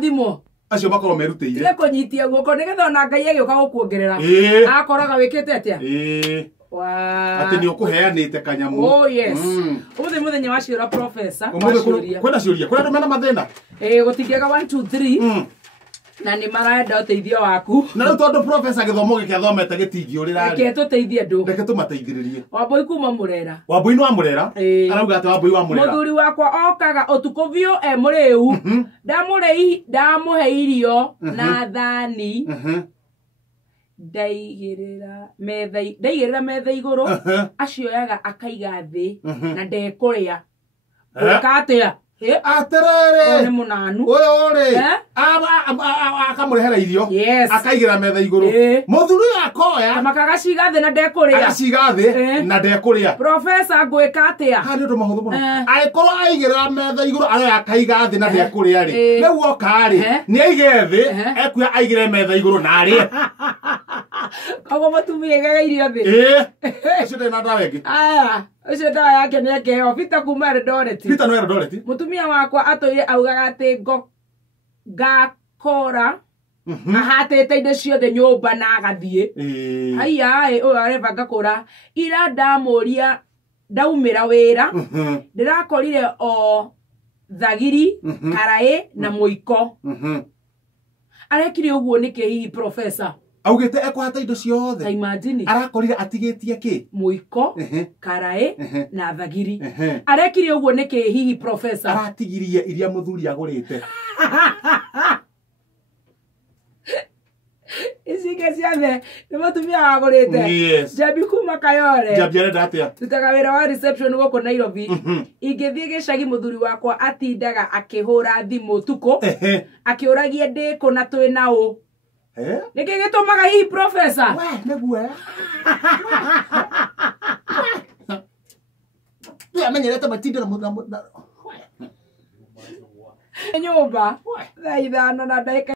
thimo acio makorwo merutĩire ile kunyitia guoko nigetha ona Ngai agĩũka gũkuongerera akoraga wĩkĩte atĩa ati ni ukuheanite kanyamu oh yes muthenya wa ciora professor kwenda ciuria kwenda mena mathina gutingiaga 1 2 3 na ni marenda uteithio waku na riu tondu professor githomo giki athomete gitingiurira reke tuteithie ndu reke tumateithiririe Wambui kuma Murera Wambui no Murera arauga ati Wambui wa Murera muthuri wakwa okaga utuku biu muriu ndamuhe irio na thani ndaigirira metha iguru acioyaga akaiga thi na ndekuria ukatia aterere ni munanu uyo ri akamurehera irio akaigira metha iguru muthuri akoya makagaciga thi na ndekuria agaciga thi na ndekuria professor ngwika atia ha ndu mahuthu muno aikorwo aigira metha iguru ara akaiga thi na ndekuria ri riu oka ri ni aige thi ekuya aigire metha iguru na ri kogo mutumia gaga irio thi ucio ndina ndawa ingi ucio ndawa yake ni ekeo Peter kuma Eldoret Peter no Eldoret mutumia wakwa atoire augaga ati ngakora ahatete indo ciothe nyumba na agathie aya uyu areva ngakora ira ndamuria ndaumira wira ndirakorire o thagiri karae na muiko arekire uguo niki hihi professor augite ekwata indo ciothe imagine arakorire atigitie ki muiko karae na thagiri arekire uguo niki hihi professor aratigirie iria muthuri agurite Isike ciothe ni mutumia wagurite Jabi kuma Kayole Jabi arenda atia tutaga wira wa reception guku Nairobi ingithie gicagi muthuri wakwa atindaga akihura thimu tuko akiuragie ndiko na twina u niki gitumaga hihi professor neguo ya menyerete matinda na nyumba thaa ithano na ndagika